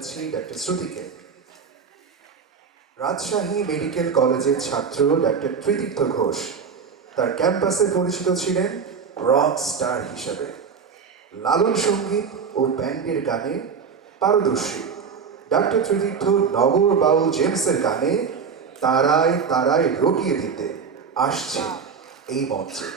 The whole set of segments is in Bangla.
জানাচ্ছি ডক্টর শ্রুতিকে। রাজশাহী মেডিকেল কলেজের ছাত্র ডক্টর ত্রিতীর্থ ঘোষ তার ক্যাম্পাসে পরিচিত ছিলেন রক স্টার হিসেবে। লালন সঙ্গীত ও ব্যান্ডের গানে পারদর্শী ডক্টর ত্রিতীর্থ নগর বাউল জেমসের গানে তারায় তারায় রটিয়ে দিতে আসছে এই মঞ্চে।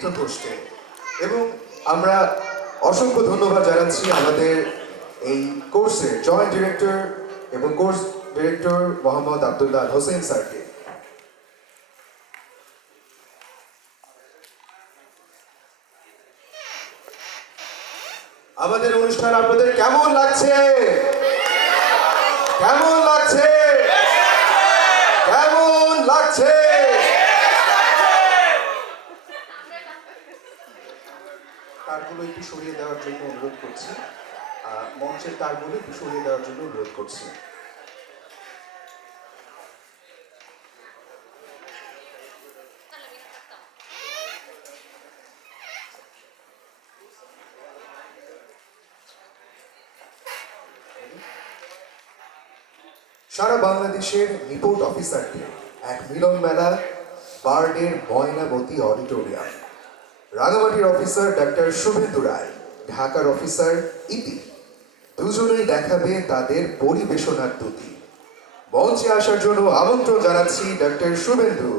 ত্রিতীর্থ ঘোষকে। এবং আমরা অসংখ্য ধন্যবাদ জানাচ্ছি আমাদের এই কোর্সের জয়েন্ট ডিরেক্টর এবং course director Mohammad Abdullah Hossain স্যারকে। আমাদের অনুষ্ঠান আপনাদের কেমন লাগছে? কেমন লাগছে? কেমন লাগছে? তারগুলো একটু সরিয়ে দেওয়ার জন্য অনুরোধ করছি। মঞ্চের তারগুলো একটু সরিয়ে দেওয়ার জন্য অনুরোধ করছি। সারা বাংলাদেশের রিপোর্ট অফিসারদের এক মিলন মেলা বার্ডের ময়নামতি অডিটোরিয়াম। রাঙামাটির অফিসার ডাক্তার শুভেন্দু রায়, ঢাকার অফিসার ইতি, দুজনেই দেখাবে তাদের পরিবেশনার দুটি। মঞ্চে আসার জন্য আমন্ত্রণ জানাচ্ছি ডাক্তার শুভেন্দু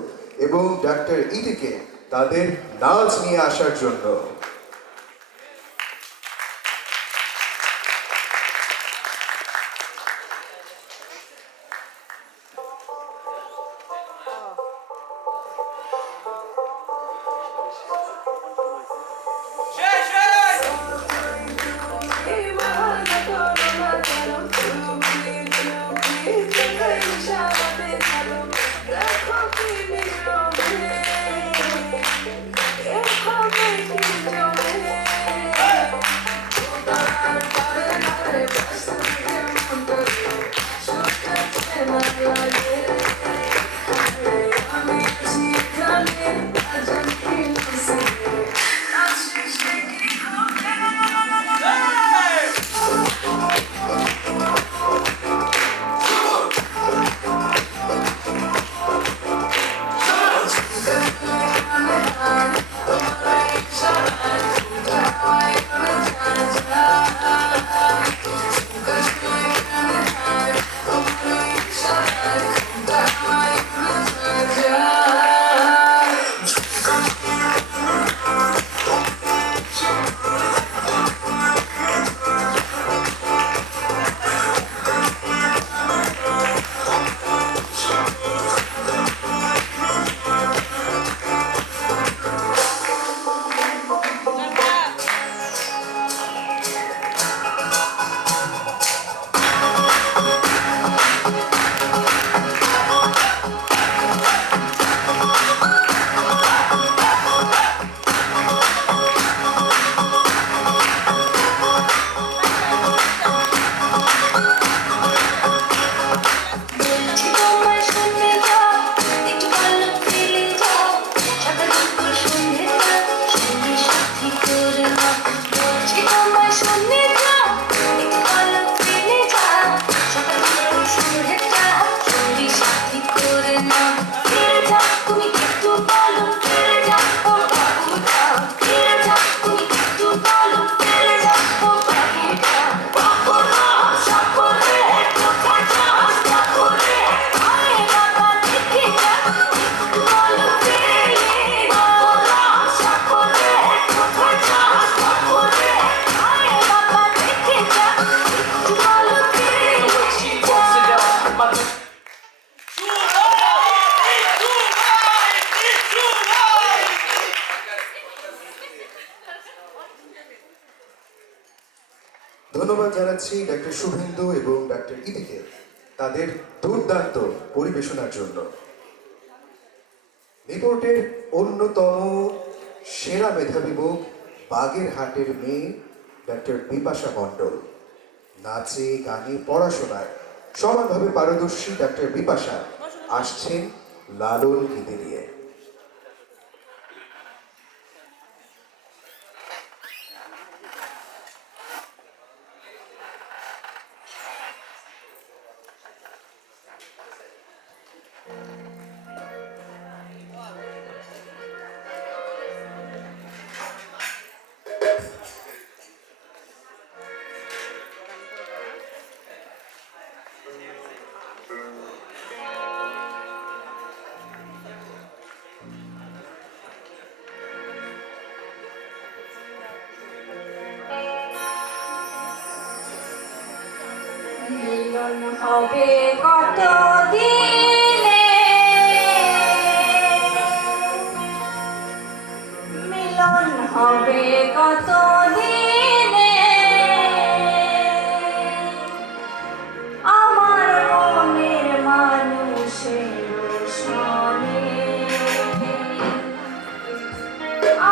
এবং ডাক্তার ইতিকে তাদের নাচ নিয়ে আসার জন্য। ধন্যবাদ জানাচ্ছি ডাক্তার শুভেন্দু এবং ডাক্তার ইতিকে তাদের দুর্দান্ত পরিবেশনার জন্য। রিপোর্টের অন্যতম সেরা মেধাবী মুখ বাগেরহাটের মেয়ে ডাক্তার বিপাশা মণ্ডল। নাচে, গানে, পড়াশোনায় সমানভাবে পারদর্শী ডাক্তার বিপাশা আসছেন লালন গীতি নিয়ে। হবে কত দিনে, মিলন হবে কত দিনে, আমার মনের মানুষের সনে,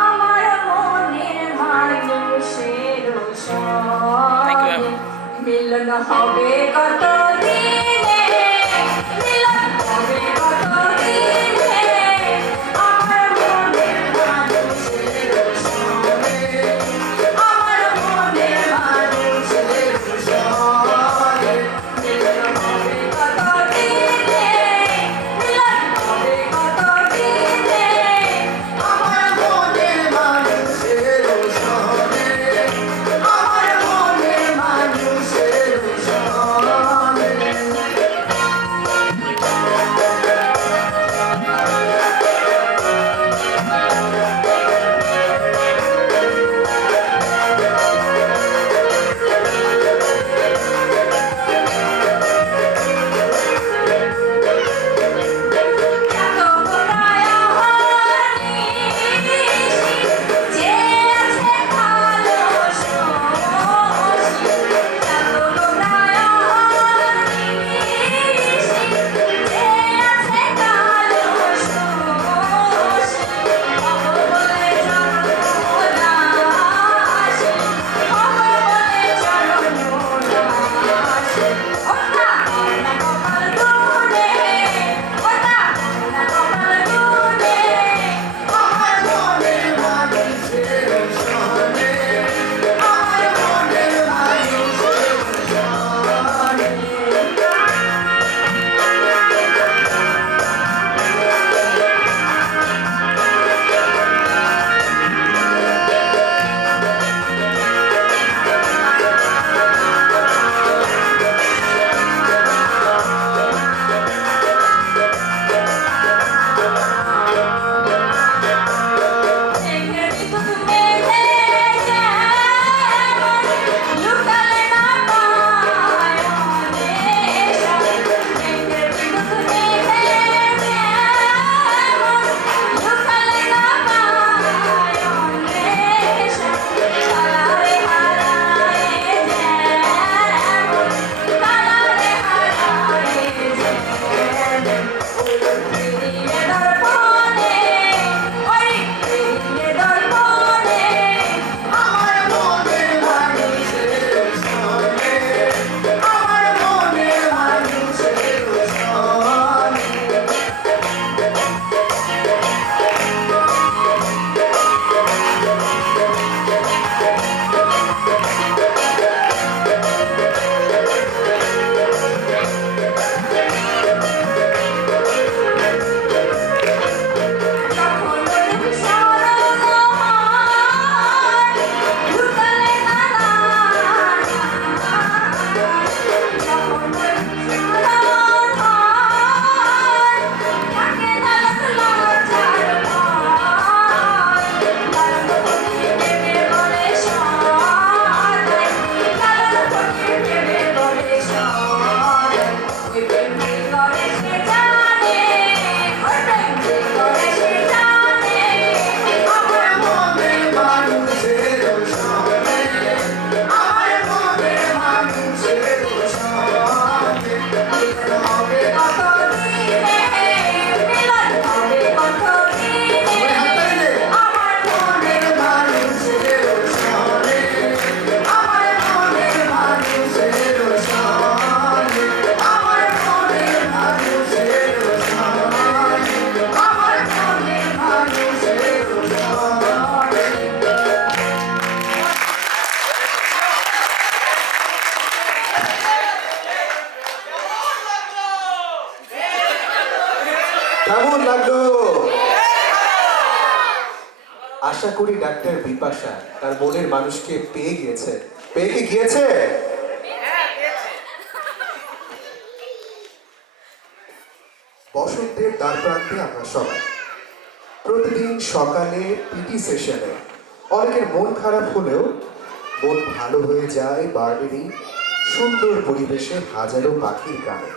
আমার মনের মানুষের সনে, মিলন হবে কত দিনে, মিলন হবে কত দিনে, আমার মনের মানুষের সনে, আমার মনের মানুষের সনে, মিলন হবে কত দিনে, মিলন হবে কত দিনে, আমার মনের মানুষের সনে, আমার মনের মানুষের কেমন লাগলো? আশা করি ডাক্তার বিপাশা তার মনের মানুষকে পেয়ে গিয়েছে। পেয়ে কি গিয়েছে? বসন্তের দ্বার প্রান্তে আমরা সবাই প্রতিদিন সকালে পিটি সেশনে অনেকের মন খারাপ হলেও মন ভালো হয়ে যায় বার্ডেরই সুন্দর পরিবেশে হাজারো পাখির গানে।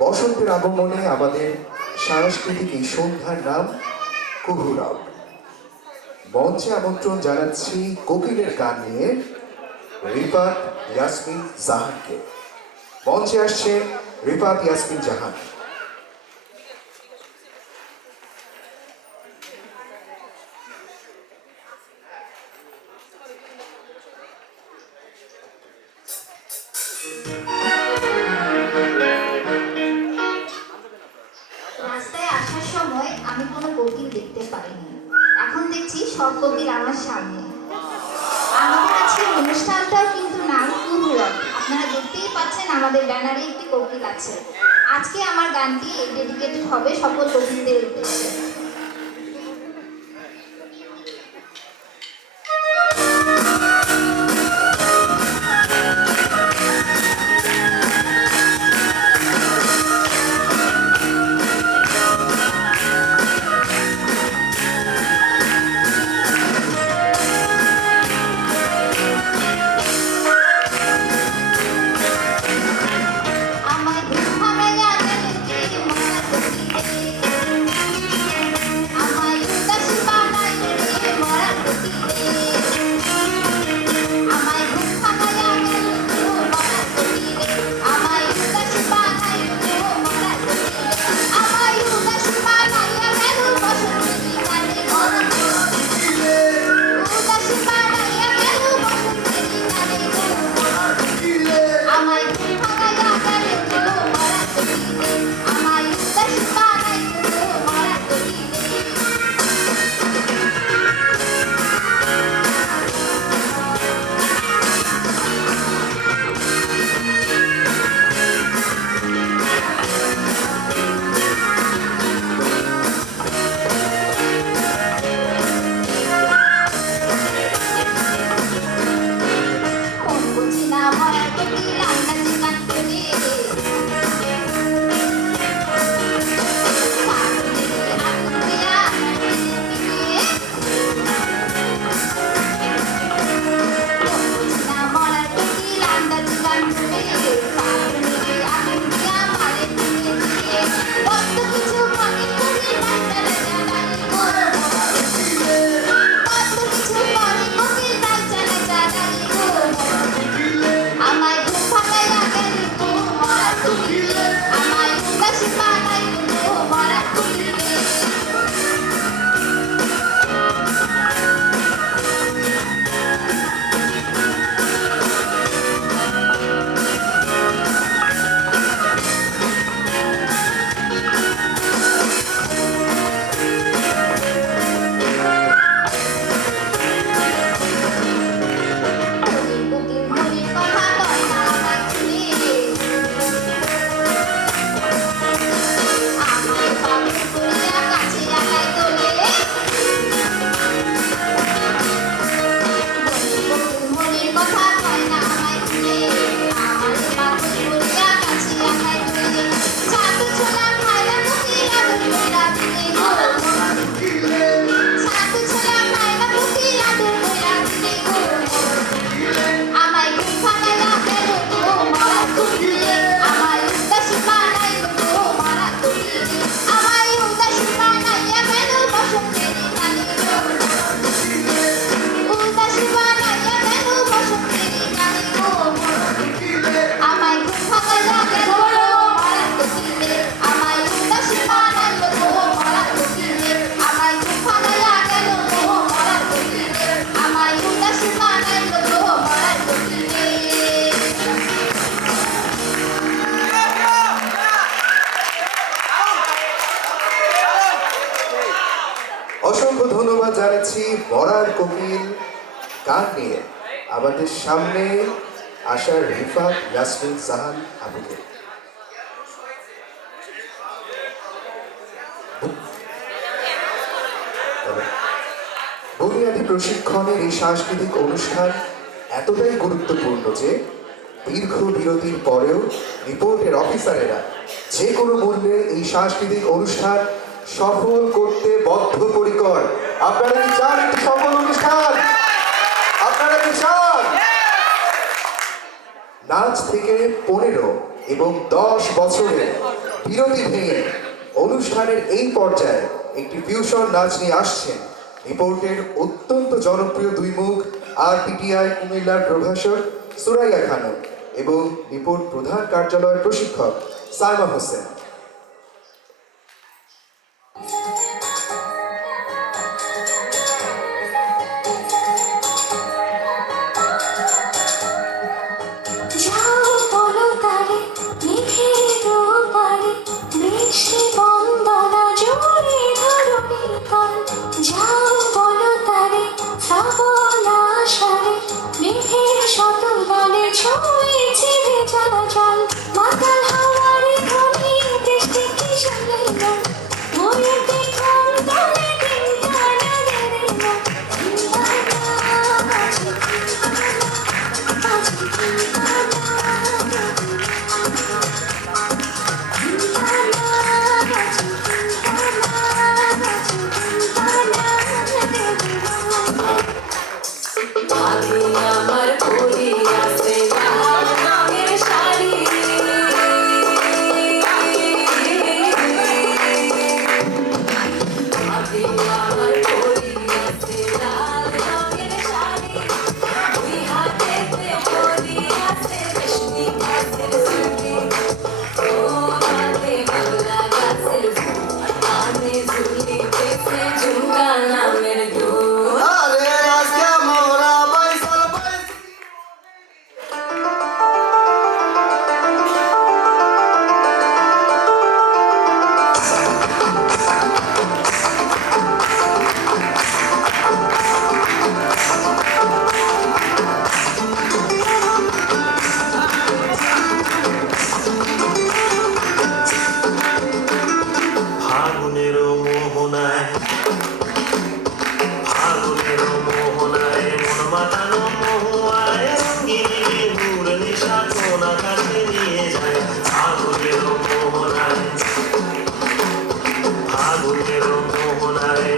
বসন্তের আগমনে আমাদের সাংস্কৃতিক এই সন্ধ্যার নাম কুহুরাব। মঞ্চে আমন্ত্রণ জানাচ্ছি কোকিলের গান নিয়ে রিফাত ইয়াসমিন জাহানকে। মঞ্চে আসছেন রিফাত ইয়াসমিন জাহান। রাস্তায় আসার সময় আমি কোনো কোকিল দেখতে পাইনি, এখন দেখছি সব কোকিল আমার সামনে। আমাদের আজকের অনুষ্ঠানটাও কিন্তু নাম কুহুরাব। আপনারা দেখতেই পাচ্ছেন আমাদের ব্যানারে একটি কোকিল আছে। আজকে আমার গানটি ডেডিকেটেড হবে সকল কোকিলদের উদ্দেশ্যে। আমায় ঘুম ভাঙাইয়া গেল কে মরা কোকিলে, আমায় উদাসী বানাইল কে মরা কোকিলে, আমায় ঘুম ভাঙাইয়া গেল কে মরা কোকিলে, আমায় উদাসী বানাইল কে মরা কোকিলে, আমায় উদাসী বানাইয়া গেল বসন্তের গানে মরা কোকিলে, উদাসী বানাইয়া গেল বসন্তের গানে মরা কোকিলে, আমায় ঘুম ভাঙাইয়া গেল কে মরা কোকিলে, আমায় উদাসী বানাইল কে মরা কোকিলে। কোন বুঝি না মরা কোকিল আন্দাজে গান করে, ফাগুনে আগুন দিয়া দিকে, কোন বুঝি না মরা কোকিল আন্দাজে গান করে, ফাগুনে আগুন দিয়া মারে দিকে দিকে, কত কিছু মনে করি নাচারা জানাই গো মরা কোকিলে, কত কিছু মনে করি নাচারা জানাই গো মরা কোকিলে, আমায় ঘুম ভাঙাইয়া গেল গো মরা কোকিলে, আমায় উদাসী বানাইল গো মরা কোকিলে। কোকিল মনের কথা কয় না আমায় খুলে, আমায় পাগল করিয়া কাছে আগায় তোলে, কোকিল মনের কথা কয় না আমায় খুলে, আমায় পাগল করিয়া কাছে আগায় তোলে, ছাতু ছোলা খায় না কোকিল আদর কইরা দিলে গো মরা কোকিলে, ছাতু ছোলা খায় না কোকিল আদর কইরা দিলে গো মরা কোকিলে, আমায় ঘুম ভাঙাইয়া গেল গো মরা কোকিলে, আমায় উদাসী বানাইল গো মরা কোকিলে, আমায় উদাসী বানাইয়া গেল বসন্তের গানে গো মরা কোকিলে, উদাসী বানাইয়া গেল বসন্তের গানে গো মরা কোকিলে, আমায় ঘুম ভাঙাইয়া গেল গো মরা কোকিলে, আমায় উদাসী বানাইল গো মরা কোকিলে, আমায় ঘুম ভাঙাইয়া গেল গো মরা কোকিলে, আমায় উদাসী বানাইল গো মরা কোকিলে। অসংখ্য ধন্যবাদ জানাচ্ছি মরার কোকিল গান নিয়ে আমাদের সামনে আসার রিফাত ইয়াসমিন জাহান আপুকে। বুনিয়াদী প্রশিক্ষণের এই সাংস্কৃতিক অনুষ্ঠান এতটাই গুরুত্বপূর্ণ যে দীর্ঘ বিরতির পরেও রিপোর্টের অফিসারেরা যে কোনো মূল্যে এই সাংস্কৃতিক অনুষ্ঠান সফল করতে বদ্ধপরিকর। আপনারা কি চান একটি সফল অনুষ্ঠান? আপনারা কি চান? না আজ থেকে 15 এবং 10 বছরের বিরতি ভেঙে অনুষ্ঠানের এই পর্যায়ে একটি ফিউশন নাচ নিয়ে আসছেন রিপোর্টের অত্যন্ত জনপ্রিয় দুই মুখ RPTI কুমিল্লার প্রভাষক সুরাইয়া খানম এবং রিপোর্ট প্রধান কার্যালয়ের প্রশিক্ষক সাইমা হোসেন। যাও বলো তারে মেঘের ওপারে বৃষ্টি বন্দনা জোরে ধরণী তল যাও বলো তারে শ্রাবণ আষাঢ়ে মেঘের শত দলে ছুঁয়েছে ভেজা জল মাতাল হাওয়ারে ধ্বনি বৃষ্টি কি শুনল মনে দেখুন দলে দিনখানা গেলে না আমার পরি আছে লাল রঙের শাড়ি আমার পরি আছে লাল রঙের শাড়ি দুই হাতেতে পরি আছে রেশমি গাছের চুড়ি ও মাঝে বাংলা গাছের ফুল কানে ঝুলিতেছে ঝুমকা নামের দুল আরে আজকে মোরা পয়সা ফাগুনের মোহনায় মন মাতানো মহুয়ায় রঙিনী দূর নিশা কোন আকাশে নিয়ে যায় ফাগুনের মোহনায়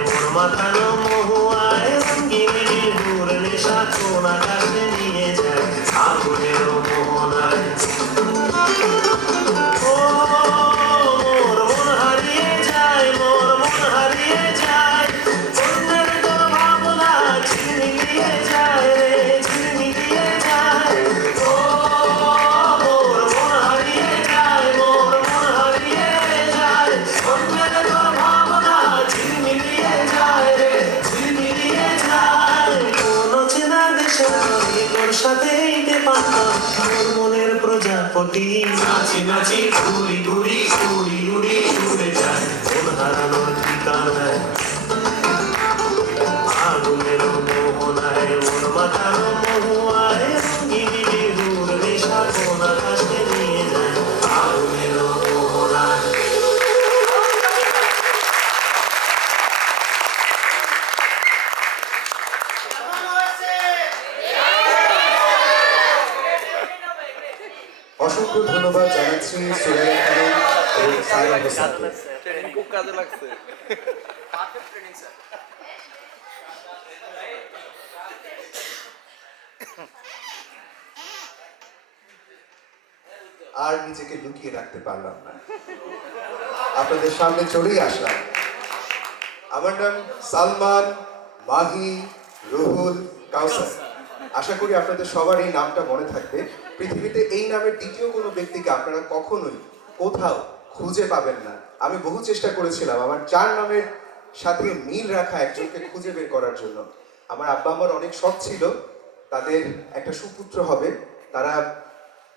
মন মাতানো মহুয়ায় রঙিনী দূর নিশা কোন আকাশে নিয়ে যায় ফাগুনের মোহনায় ও মোর মন হারিয়ে যায় অন্যের তোর ভাবনা ঝিলমিলিয়ে যায় রে ঝিলমিলিয়ে যায় ও মোর মন হারিয়ে যায় অন্যের তোর ভাবনা ঝিলমিলিয়ে যায় রে ঝিলমিলিয়ে যায় কোন চেনা দেশের নদী তোর সাথে এইতে পারতাম তোর মনের প্রজাপতি নাচি নাচি ঘুরি ঘুরি উড়ি উড়ি উড়ে যায় মন হারানোর ঠিকানায় আগুনের মোহনায় মন মাতানো মহুয়ায় রঙিনী দূর নেশা কোন আকাশে নিয়ে যায় আগুনের মোহনায় অসংখ্য ধন্যবাদ জানাচ্ছি সুরাইয়া খানম এবং সাইমা হোসেনকে। ট্রেনিং খুব কাজে লাগছে। আর নিজেকে লুকিয়ে রাখতে পারলাম না, আপনাদের সামনে চলেই আসলাম। আমার নাম সালমান মাহি রুহুল কাউসার। আশা করি আপনাদের সবার এই নামটা মনে থাকবে। পৃথিবীতে এই নামের দ্বিতীয় কোনো ব্যক্তিকে আপনারা কখনোই কোথাও খুঁজে পাবেন না। আমি বহু চেষ্টা করেছিলাম আমার 4 নামের সাথে মিল রাখা একজনকে খুঁজে বের করার জন্য। আমার আব্বা আমার অনেক শখ ছিল তাদের একটা সুপুত্র হবে। তারা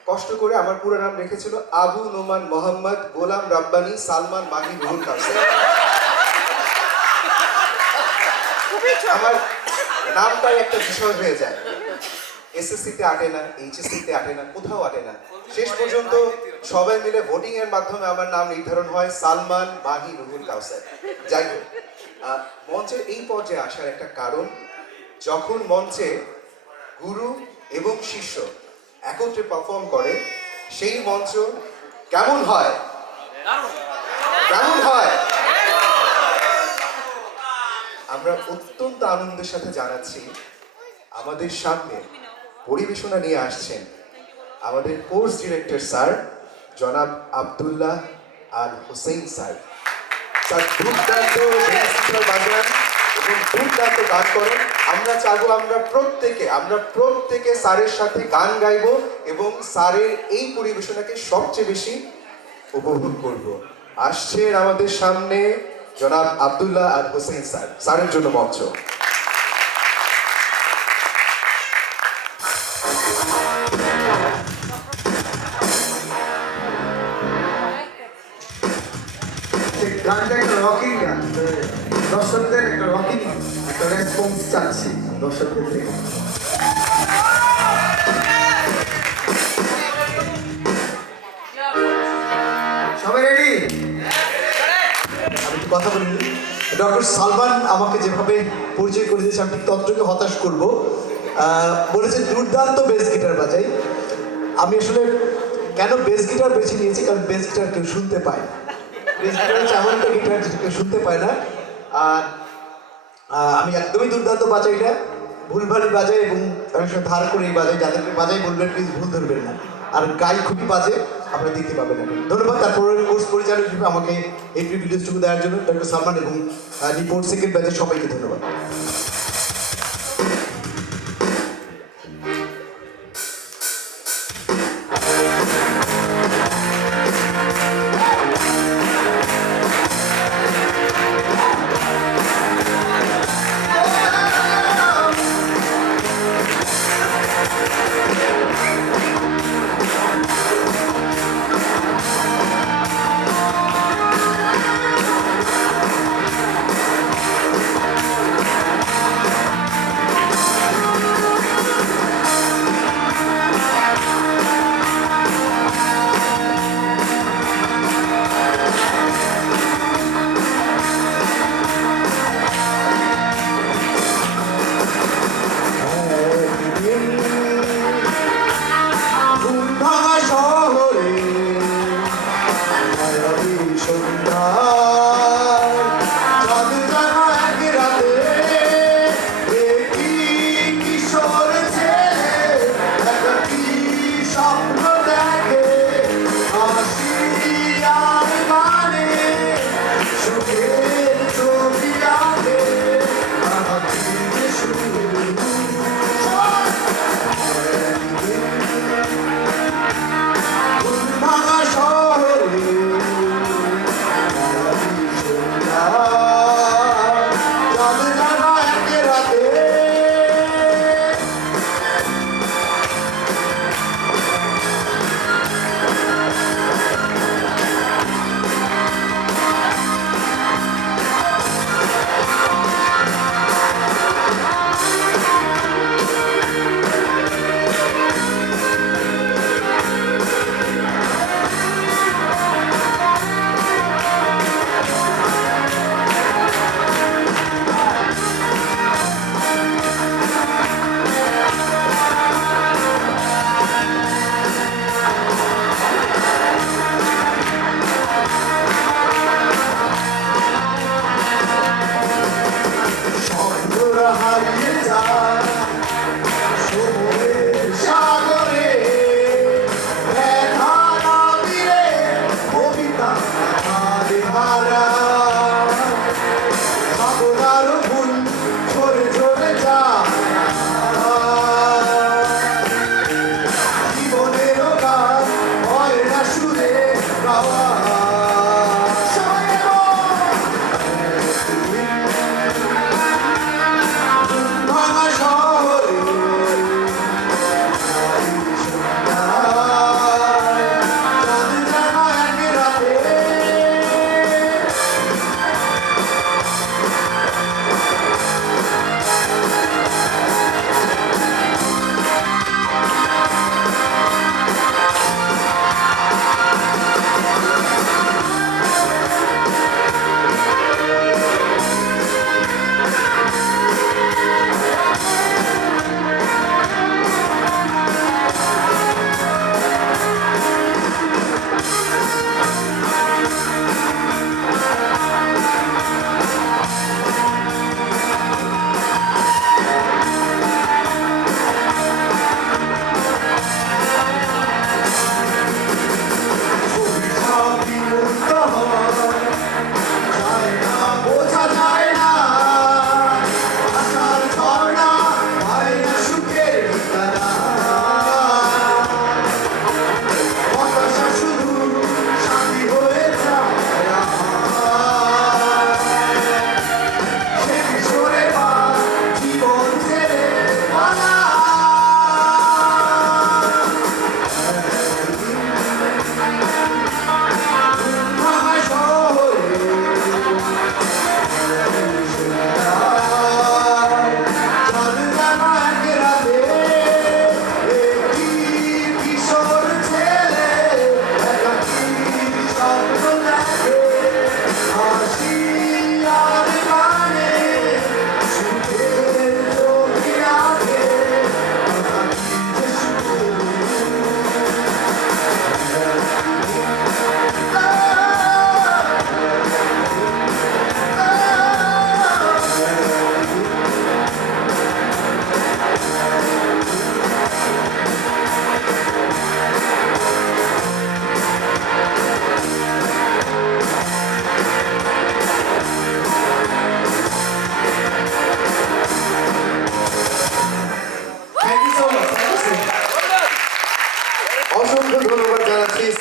কষ্ট করে আমার পুরো নাম রেখেছিল আবু নোমান মোহাম্মদ গোলাম রাব্বানি সালমান মাহি রুহুল কাউসার। আমার নামটাই একটা বিষয় হয়ে যায়। এসএসসিতে আটে না, এইচএসসিতে আটে না, কোথাও আটে না। শেষ পর্যন্ত সবাই মিলে ভোটিং এর মাধ্যমে আমার নাম নির্ধারণ হয় সালমান মাহি রুহুল কাউসার। যাই হোক, মঞ্চের এই পর্যায়ে আসার একটা কারণ, যখন মঞ্চে গুরু এবং শিষ্য একত্রে পারফর্ম করে সেই মঞ্চ কেমন হয়? কেমন হয়? আমরা অত্যন্ত আনন্দের সাথে জানাচ্ছি আমাদের সামনে পরিবেশনা নিয়ে আসছেন আমাদের কোর্স ডিরেক্টর স্যার জনাব আব্দুল্লাহ আল হোসেন স্যার। স্যার দুর্দান্ত বেস গিটার বাজান এবং দুর্দান্ত গান করেন। আমরা চাইবো আমরা প্রত্যেকে স্যারের সাথে গান গাইবো এবং স্যারের এই পরিবেশনাকে সবচেয়ে বেশি উপভোগ করব। আসছেন আমাদের সামনে জনাব আব্দুল্লাহ আল হোসেন স্যার। স্যারের জন্য মঞ্চ। গানটা একটা রকিং গান, দর্শকদের একটা রকিং একটা রেসপন্স চাচ্ছি দর্শকদের থেকে। সবাই রেডি? আমি একটু কথা বলি। ডক্টর সালমান আমাকে যেভাবে পরিচয় করে দিয়েছে আমি ঠিক ততটুকু হতাশ করব। বলেছেন দুর্দান্ত বেস গিটার বাজাই। আমি আসলে কেন বেস গিটার বেছে নিয়েছি, কারণ বেস গিটার কেউ শুনতে পায় না। বেস গিটার হচ্ছে এমন একটা গিটার যেটা কেউ শুনতে পায় না। আর আমি একদমই দুর্দান্ত বাজাই না, ভুলভালই বাজাই এবং অনেক সময় ধার করেই বাজাই। যাদেরকে বাজাই বলবেন প্লিজ ভুল ধরবেন না। আর গাই খুবই বাজে, আপনারা দেখতে পাবেন। ধন্যবাদ তারপরে কোর্স পরিচালক হিসেবে আমাকে এই প্রিভিলেজটুকু দেওয়ার জন্য ডক্টর সালমান এবং রিপোর্ট সেকেন্ড ব্যাচের সবাইকে ধন্যবাদ।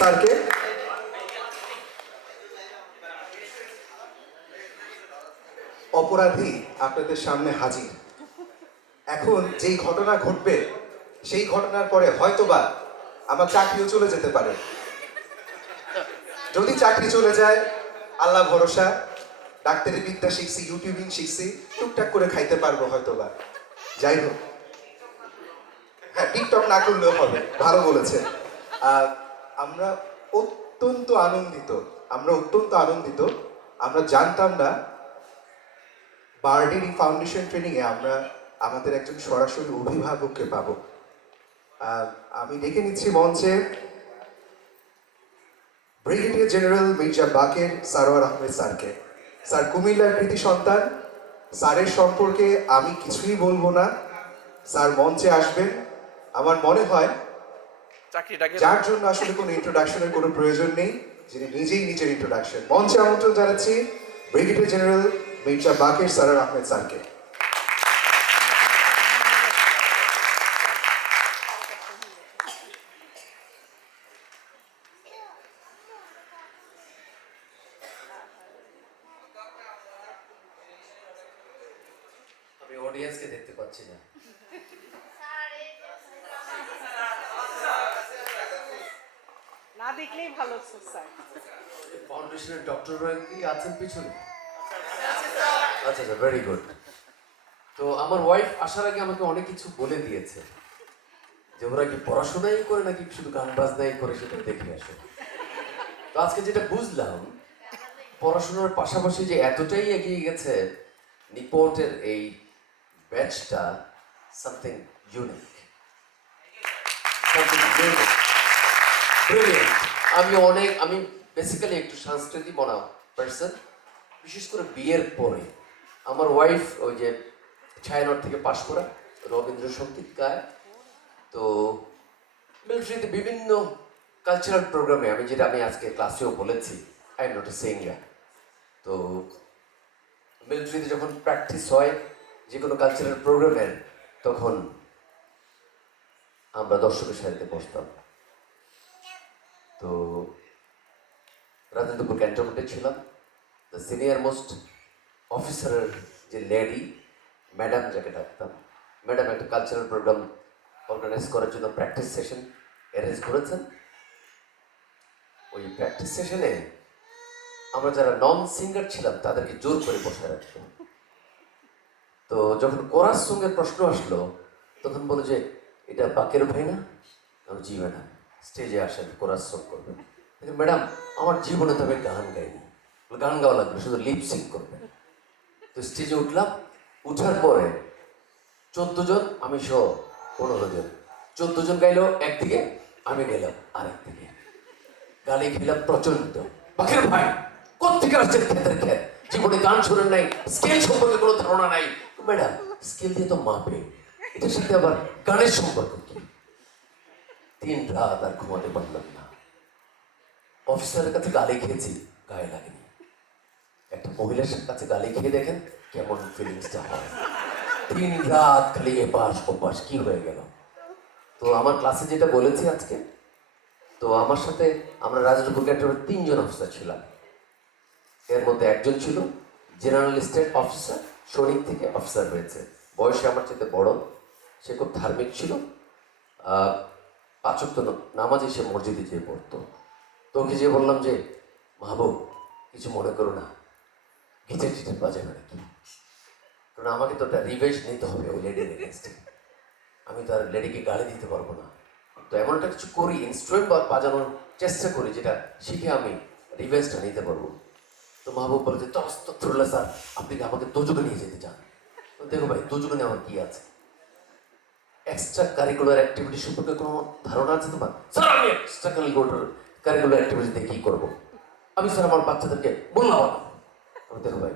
স্যারকে। অপরাধী আপনাদের সামনে হাজির। এখন যেই ঘটনা ঘটবে সেই ঘটনার পরে হয়তোবা আমার চাকরিও চলে যেতে পারে। যদি চাকরি চলে যায় আল্লাহ ভরসা, ডাক্তারি বিদ্যা শিখছি, ইউটিউবিং শিখছি, টুকটাক করে খাইতে পারবো হয়তোবা। যাই হোক, হ্যাঁ টিকটক না করলেও হবে, ভালো বলেছেন। আমরা অত্যন্ত আনন্দিত, আমরা জানতাম না বার্ডের এই ফাউন্ডেশন ট্রেনিংয়ে আমরা আমাদের একজন সরাসরি অভিভাবককে পাবো। আমি ডেকে নিচ্ছি মঞ্চে ব্রিগেডিয়ার জেনারেল মির্জা বাকের সারোয়ার আহমেদ স্যারকে। স্যার কুমিল্লার কৃতি সন্তান, স্যারের সম্পর্কে আমি কিছুই বলবো না, স্যার মঞ্চে আসবেন। আমার মনে হয় যার জন্য আসলে কোনো ইন্ট্রোডাকশনের কোনো প্রয়োজন নেই, যিনি নিজেই নিজের ইন্ট্রোডাকশন। মঞ্চে আমন্ত্রণ জানাচ্ছি ব্রিগেডিয়ার জেনারেল মির্জা বাকের সারোয়ার আহমেদ স্যারকে। আমি অডিয়েন্সকে দেখতে পাচ্ছি না। না দেখলেই ভালো স্যার। ফাউন্ডেশনের ডক্টররা কি আছেন পিছনে? আচ্ছা আচ্ছা, ভেরি গুড। তো আমার ওয়াইফ আসার আগে আমাকে অনেক কিছু বলে দিয়েছে যে ওরা কি পড়াশোনাই করে নাকি শুধু গান বাজনাই করে, সেটা দেখে আসে। তো আজকে যেটা বুঝলাম, পড়াশোনার পাশাপাশি যে এতটাই এগিয়ে গেছে নিপোর্টের এই ব্যাচটা, সামথিং ইউনিক, আমি বেসিক্যালি একটু সাংস্কৃতিক মনা পার্সন, বিশেষ করে বিয়ের পরে। আমার ওয়াইফ ওই যে ছায়ানট থেকে পাশ করা, রবীন্দ্রসঙ্গীত গায়। তো মিলিটারিতে বিভিন্ন কালচারাল প্রোগ্রামে আমি আজকে ক্লাসেও বলেছি, I am not a singer. তো মিলিটারিতে যখন প্র্যাকটিস হয় যে কোনো কালচারাল প্রোগ্রামের, তখন আমরা দর্শকের সারিতে বসতাম। তো রাজেন্দ্রপুর ক্যান্টনমেন্টে ছিলাম। দ্য সিনিয়র মোস্ট অফিসারের যে লেডি, ম্যাডাম যাকে ডাকতাম, ম্যাডাম একটা কালচারাল প্রোগ্রাম অর্গানাইজ করার জন্য প্র্যাকটিস সেশন অ্যারেঞ্জ করেছেন। ওই প্র্যাকটিস সেশনে আমরা যারা নন সিঙ্গার ছিলাম তাদেরকে জোর করে বসায় রাখতাম। তো যখন কোরাস সঙ্গের প্রশ্ন আসলো, তখন বলো যে এটা বাকের ভাই না? আমি জি ম্যাডাম, স্টেজে আসেন, কোরাস সং করবেন। ম্যাডাম আমার জীবনে তো আমি গান গাইনি, গান গাওয়া লাগবে, শুধু লিপসিং করবেন। তো স্টেজে উঠলাম, উঠার পরে 14 জন, আমি সহ 15 জন, 14 জন গাইলো একদিকে, আমি গেলাম আরেকদিকে। গালি খেলাম প্রচন্ড। বাকের ভাই কোথেকে আসছেন? ক্ষেতের ক্ষেত, জীবনে গান শোনেন নাই, স্কেল সম্পর্কে কোনো ধারণা নাই। ম্যাডাম স্কেল দিয়ে তো মাপে, এটার সাথে আবার গানের সম্পর্ক কি? 3 রাত আর ঘুমাতে পারলাম না। অফিসারের কাছে গালি খেয়েছি, গায়ে লাগেনি। একটা মহিলার কাছে গালি খেয়ে দেখেন কেমন ফিলিংসটা হয়। 3 রাত খালি এপাশ ওপাশ, কি হয়ে গেল? তো আমার ক্লাসে যেটা বলেছি আজকে, তো আমার সাথে আমরা রাজেন্দ্রপুর ক্যান্টনমেন্টের 3 জন অফিসার ছিলাম। এর মধ্যে একজন ছিল জেনারেল স্টেট অফিসার, সৈনিক থেকে অফিসার হয়েছে, বয়সে আমার চেয়ে বড়। সে খুব ধার্মিক ছিল, 5 ওয়াক্ত নামাজে সে মসজিদে যেয়ে পড়তো। তো ওকে যে বললাম যে মাহবুব কিছু মনে করো না, গিটার টিটার বাজাবে নাকি? কারণ আমাকে তো একটা রিভেঞ্জ নিতে হবে ওই লেডির এগেনস্টে, আমি তো আর লেডিকে গালি দিতে পারবো না। তো এমন একটা কিছু করি, ইনস্ট্রুমেন্ট বাজানোর চেষ্টা করি যেটা শিখে আমি রিভেঞ্জটা নিতে পারবো। তো মাহবুব বলে যে তস্তফিরুল্লাহ স্যার, আপনি কি আমাকে দোজকে নিয়ে যেতে চান? দেখো ভাই, দোজকে নিয়ে আমার কি আছে? এক্সট্রা কারিকুলার অ্যাক্টিভিটি সম্পর্কে কোনো ধারণা আছে তোমার? স্যার আমি এক্সট্রা কারিকুলার অ্যাক্টিভিটিতে কী করবো? আমি স্যার আমার বাচ্চাদেরকে মোল্লা বানাবো। আমি দেখো ভাই,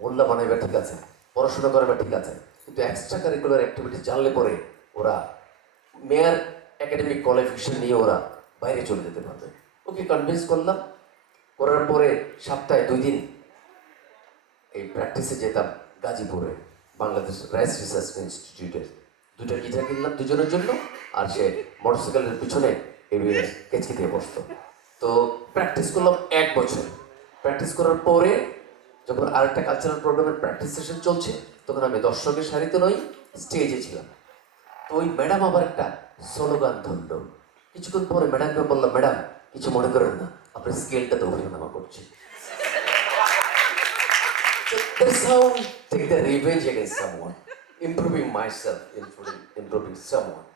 মোল্লা বানাইবা ঠিক আছে, পড়াশোনা করবা ঠিক আছে, কিন্তু এক্সট্রা কারিকুলার অ্যাক্টিভিটি জানলে পরে ওরা মেয়ার একাডেমিক কোয়ালিফিকেশন নিয়ে ওরা বাইরে চলে যেতে পারবে। ওকে কনভিন্স করলাম। করার পরে সপ্তাহে 2 দিন এই প্র্যাকটিসে যেতাম গাজীপুরে, বাংলাদেশ রাইস রিসার্চ ইনস্টিটিউটের। 2টা গিটার কিনলাম 2 জনের জন্য, আর সে মোটরসাইকেলের পিছনে কেচকে দিয়ে বসতো। তো প্র্যাকটিস করলাম 1 বছর। প্র্যাকটিস করার পরে যখন আরেকটা কালচারাল প্রোগ্রামের প্র্যাকটিস সেশন চলছে, তখন আমি দর্শকের সারিতে নই, স্টেজে ছিলাম। তো ওই ম্যাডাম আবার একটা স্লোগান ধরলো। কিছুক্ষণ পরে ম্যাডামকে বললাম, ম্যাডাম কিছু মনে করেন না, আপনার স্কেলটাতে ওঠানামা করছি। So that's how I take the revenge against someone, improving myself, improving someone.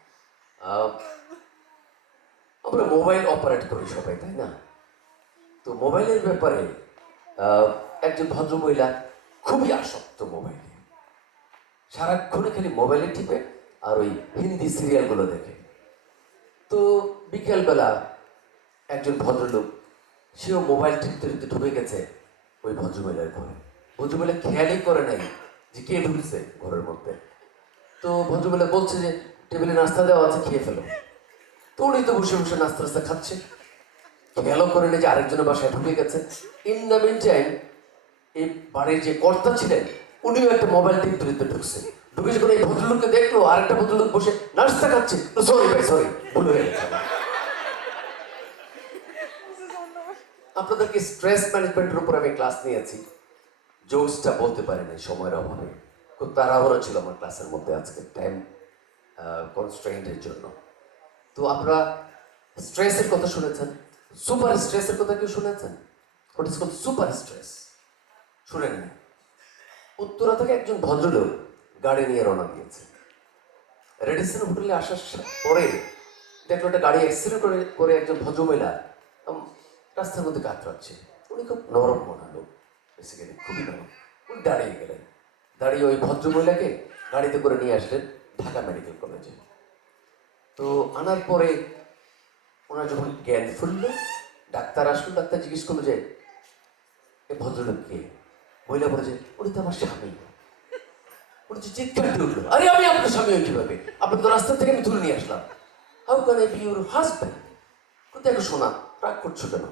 আমরা মোবাইল অপারেট করি সবাই, তাই না? তো মোবাইলের ব্যাপারে একজন ভদ্রমহিলা খুবই আসক্ত মোবাইলে, সারাক্ষণে খালি মোবাইলে টিপে আর ওই হিন্দি সিরিয়ালগুলো দেখে। তো বিকেলবেলা একজন ভদ্রলোক, সেও মোবাইল টিপতে টিপতে ঢুকে গেছে ওই ভদ্রমহিলার ঘরে। ভদ্রমহিলা খেয়ালই করে নাই যে কে ঢুকছে ঘরের মধ্যে। তো ভদ্রমহিলা বলছে যে টেবিলে নাস্তা দেওয়া আছে, খেয়ে ফেলো। তো উনি তো বসে বসে নাস্তা নাস্তা খাচ্ছে, খেয়ালও করে নেই যে আরেকজনের বাসায় ঢুকে গেছে। ইন দ্য মিন টাইম এই বাড়ির যে কর্তা ছিলেন, উনিও একটা মোবাইল টিপতে টিপতে ঢুকছে। ঢুকে যখন এই ভদ্রলোককে দেখলো আরেকটা ভদ্রলোক বসে নাস্তা খাচ্ছে, সরি ভাই সরি, ভুল হয়ে গেছে। আপনাদেরকে স্ট্রেস ম্যানেজমেন্টের উপর আমি ক্লাস নিয়েছি। জোকসটা বলতে পারিনি সময়ের অভাবে, খুব তাড়াহুড়ো ছিল আমার ক্লাসের মধ্যে আজকে টাইম কনস্ট্রেইন্টের জন্য। তো আপনারা স্ট্রেসের কথা শুনেছেন, সুপার স্ট্রেসের কথা কেউ শুনেছেন? হোয়াট ইজ কল্ড সুপার স্ট্রেস? শুনেন না? উত্তরা থেকে একজন ভদ্রলোক গাড়ি নিয়ে রওনা দিয়েছে। রেডিসন হোটেলে আসার পরে দেখলো একটা গাড়ি অ্যাক্সিডেন্ট করে একজন ভদ্রমহিলা রাস্তার মধ্যে কাতরাচ্ছে। উনি খুব নরম মনা লোক, বেসিক্যালি খুবই নরম। উনি দাঁড়িয়ে গেলেন, দাঁড়িয়ে ওই ভদ্রমহিলাকে গাড়িতে করে নিয়ে আসলেন ঢাকা মেডিকেল কলেজে। তো আনার পরে ওনার যখন জ্ঞান ফিরল, ডাক্তার আসলো। ডাক্তার জিজ্ঞেস করলো যে এ ভদ্রলোক কে? মহিলা বলে যে উনি তো আমার স্বামী। উনি যে চিৎকার দিয়ে উঠলো, আরে আমি আপনার স্বামী হই কিভাবে? আপনি তো রাস্তা থেকে আমি তুলে নিয়ে আসলাম। How can I be your husband? দেখো শোনা, রাগ করছো কেন?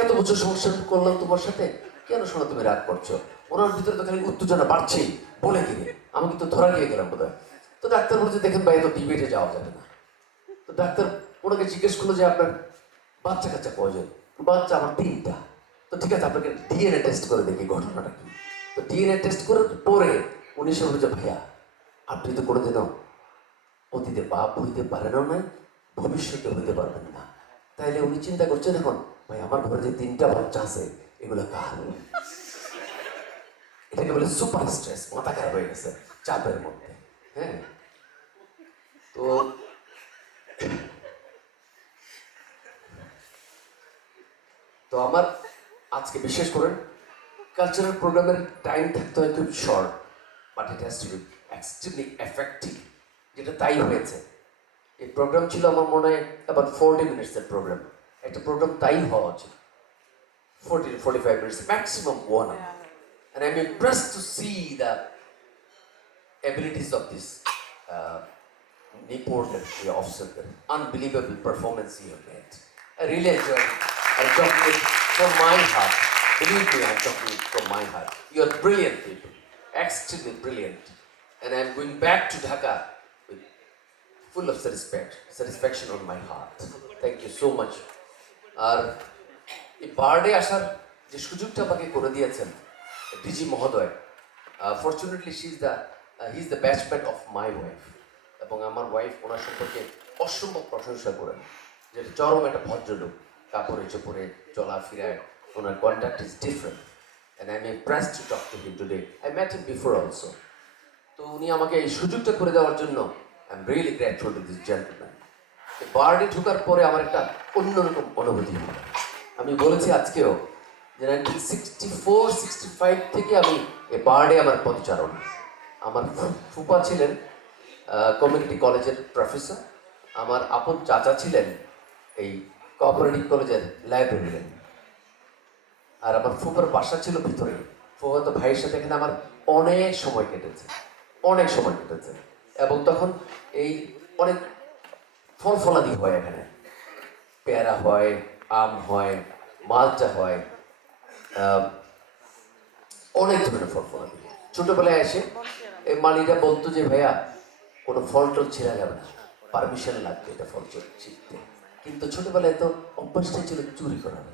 এত বছর সংসার করলাম তোমার সাথে, কেন শোনা তুমি রাগ করছো? ওনার ভিতরে তো খালি উত্তেজনা বাড়ছেই, বলে দিলে আমাকে তো ধরা খেয়ে গেলাম বোধ হয়। তো ডাক্তার বলছে দেখেন ভাই, এত ডিবেটে যাওয়া যাবে না। তো ডাক্তার ওনাকে জিজ্ঞেস করলো যে আপনার বাচ্চা কাচ্চা কয়জন? বাচ্চা আমার 3টা। তো ঠিক আছে, আপনাকে ডিএনএ টেস্ট করে দেখি ঘটনাটা কি। তো ডিএনএ টেস্ট করার পরে উনি সে বলছে ভাইয়া আপনি তো কোনোদিনও অতীতে বাপ হইতে পারেনও নাই, ভবিষ্যতে হইতে পারবেন না। তাইলে উনি চিন্তা করছেন এখন, ভাই আমার ঘরে যে 3টা বাচ্চা আছে এগুলো কার? এটাকে বলে সুপার স্ট্রেস, মাথা খারাপ হয়ে গেছে চাপের মধ্যে। হ্যাঁ, তো তো আমার আজকে বিশেষ করে কালচারাল প্রোগ্রামের টাইম থাকতে হয় খুব short, but it has to B extremely effective, যেটা তাই হয়েছে। এই প্রোগ্রাম ছিল আমার মনে হয় অ্যাবাউট 40 মিনিটসের প্রোগ্রাম। একটা প্রোগ্রাম তাই হওয়া উচিত 40 to 45 minutes, maximum 1 hour. And I'm impressed to see the abilities of this Nipur officer. Unbelievable performance you have made. I really enjoyed it. I'm talking it from my heart. Believe me, I'm talking it from my heart. You are brilliant people, extremely brilliant. And I'm going back to Dhaka with full of satisfaction on my heart. Thank you so much. আর এই বার্ডে আসার যে সুযোগটা আমাকে করে দিয়েছেন ডিজি মহোদয়, fortunately he is the batchmate of my wife. এবং আমার ওয়াইফ ওনার সম্পর্কে অসম্ভব প্রশংসা করেন, যেটা চরম একটা ভদ্রলোক, কাপড়ে চোপড়ে চলাফেরায় ওনার contact is different. And I am impressed to talk to him today. I met him before also. তো উনি আমাকে এই সুযোগটা করে দেওয়ার জন্য I am really grateful to this gentleman. বার্ডে ঢোকার পরে আমার একটা অন্যরকম অনুভূতি হলো। আমি বলেছি আজকেও যে 1964-65 থেকে আমি এই বার্ডে আমার পদচারণ। আমার ফুপা ছিলেন কমিউনিটি কলেজের প্রফেসর, আমার আপন চাচা ছিলেন এই কোঅপারেটিভ কলেজের লাইব্রেরিয়ান, আর আমার ফুপার বাসা ছিল ভিতরে। ফুফাতো ভাইয়ের সাথে এখানে আমার অনেক সময় কেটেছে, অনেক সময় কেটেছে। এবং তখন এই অনেক ফল ফলাদি হয় এখানে, পেয়ারা হয়, আম হয়, মালটা হয়, অনেক ধরনের ফল ফলাদি। ছোটবেলায় এসে এই মালিরা বলতো যে ভাইয়া কোনো ফল টল ছিঁড়া যাবে না, পারমিশন লাগবে এটা ফল ছিঁড়তে। কিন্তু ছোটবেলায় তো অভ্যাসটাই ছিল চুরি করার।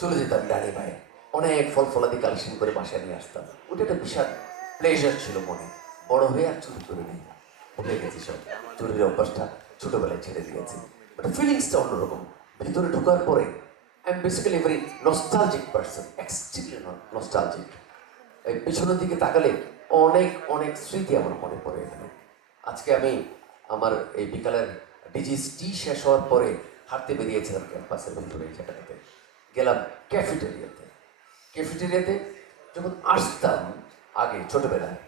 চলে যেতাম ডানে ভাই, অনেক ফল ফলাদি কালেকশন করে বাসায় নিয়ে আসতাম। ওটা একটা বিশাল প্লেজার ছিল মনে। বড় হয়ে আর চুরি করে নেই, ভুলে গেছি সব। চুরির অভ্যাসটা ছোটবেলায় ছেড়ে দিয়েছি। ওটা ফিলিংসটা অন্যরকম। ভিতরে ঢোকার পরে I am basically very nostalgic person, extremely nostalgic. এই পিছনের দিকে তাকালে অনেক অনেক স্মৃতি আমার মনে পড়ে এখানে। আজকে আমি আমার এই বিকালের ডিজিস টি শেষ হওয়ার পরে হাঁটতে বেরিয়েছিলাম ক্যাম্পাসের ভিতরে এই জায়গাটাতে। গেলাম ক্যাফেটেরিয়াতে। ক্যাফেটেরিয়াতে যখন আসতাম আগে ছোটবেলায়,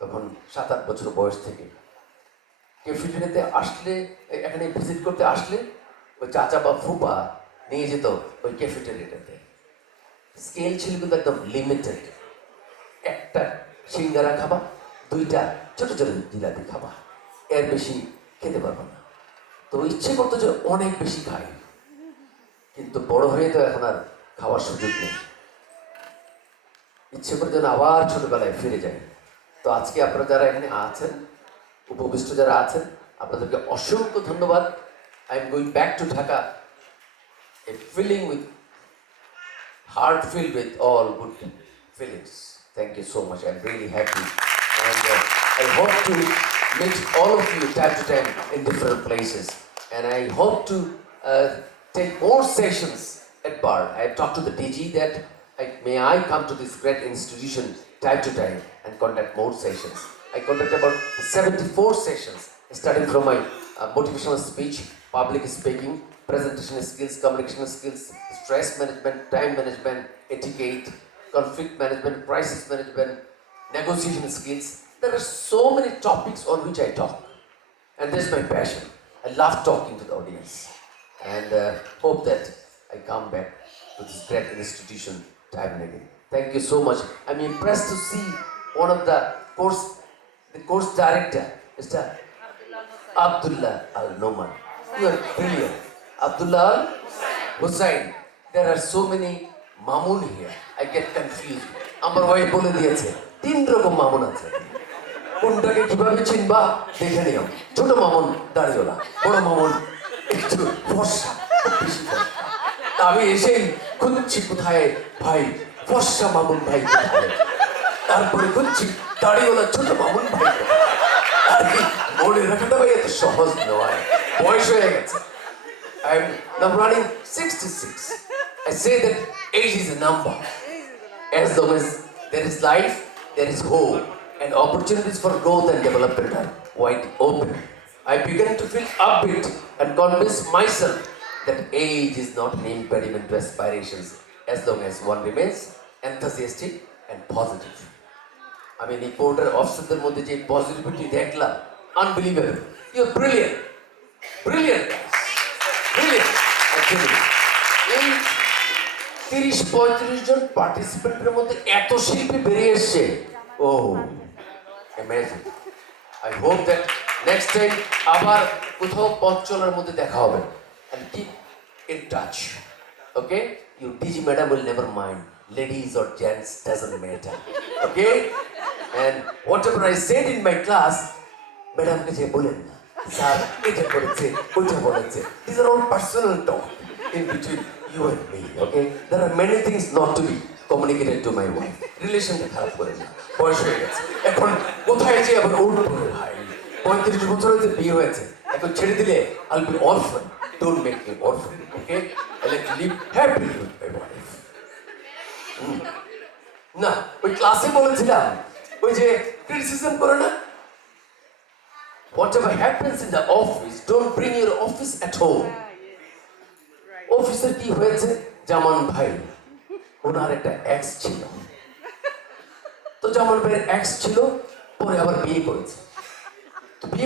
তখন 7-8 বছর বয়স থেকে ক্যাফেটেরিয়াতে আসলে, এখানে ভিজিট করতে আসলে ওই চাচা বা ফুপা নিয়ে যেত ওই ক্যাফেটেরিয়াটাতে। স্কেল ছিল কিন্তু একদম লিমিটেড। একটা সিঙ্গারা খাবা, 2টা ছোট ছোট জিলাপি খাবা, এর বেশি খেতে পারবো না। তো ইচ্ছে করতো যে অনেক বেশি খাই, কিন্তু বড় হয়ে তো এখন আর খাওয়ার সুযোগ নেই। ইচ্ছে করে যেন আবার ছোটবেলায় ফিরে যাই। তো আজকে আপনারা যারা এখানে আছেন, উপবিষ্ট যারা আছেন, আপনাদেরকে অসংখ্য ধন্যবাদ। I am going back to Dhaka, a feeling with heart filled with all good feelings. Thank you so much. I'm really happy. And I hope to meet all of you time to time in different places. And I hope to take more sessions at BARD. I have talked to the DG that may I come to this great institution time to time and conduct more sessions. I conduct about 74 sessions, starting from my motivational speech, public speaking, presentation skills, communication skills, stress management, time management, etiquette, conflict management, crisis management, negotiation skills. There are so many topics on which I talk, and this is my passion. I love talking to the audience, and hope that I come back to this great institution time and again. Thank you so much. I'm impressed to see one of the course director, Mr. Abdullah Al Noman. You are brilliant. Abdullah Al Hussain. There are so many Mamun here. I get confused. আমার ওয়াইফ বলে দিয়েছে 3 রকম মামুন আছে। কোনটাকে কিভাবে চিনবা দেখে নিও। ছোট মামুন দাড়িওয়ালা, বড় মামুন একটু ফর্সা, বেশি ফর্সা। তা আমি এসেই খুঁজছি কোথায় ভাই ফর্সা মামুন ভাই কোথায়। তারপরে খুঁজছি দাড়িওয়ালা ছোট মামুন ভাই কোথায়। আর কি মনে রাখাটা ভাই এত সহজ নয়, বয়স হয়ে গেছে। I'm now running 66. I say that age is a number. As long as there is life, there is hope, and opportunities for growth and development are wide open. I began to feel upbeat and convince myself that age is not an impediment to aspirations as long as one remains enthusiastic and positive. I mean, reporter officer মধ্যে যে পজিটিভিটি দেখলাম, unbelievable. You're brilliant. Brilliant. Brilliant. Actually. এই 30-35 জন পার্টিসিপেন্টের মধ্যে এত শিল্পী বেরিয়ে এসছে। Oh amazing. I hope that next time আবার কোথাও পথ চলার মধ্যে দেখা হবে। and keep in touch. Okay? Your DG madam will never mind. Ladies or gents doesn't matter. Okay? And whatever I said in my class, madam কে যে বলেন না, স্যার এটা করেছে, ওইটা বলেছে। These are all personal talk in between you and me. Okay? There are many things not to be communicated to my wife. রিলেশনটা খারাপ করে না, বয়স হয়ে গেছে। এখন কোথায় যে আবার উঠবো ভাই? 35 বছর হয়েছে, বিয়ে হয়েছে, এখন ছেড়ে দিলে I'll be orphan. Don't make me orphan. Okay? I like to live happily with my wife. না, ওই ক্লাসে বলেছিলাম, ওই যে ক্রিটিসিজম করে না, whatever happens in the office, don't bring your office at home. অফিসের কি হয়েছে? জামান ভাই, ওনার একটা এক্স ছিল, তো জামান ভাইয়ের এক্স ছিল, পরে আবার বিয়ে করেছে।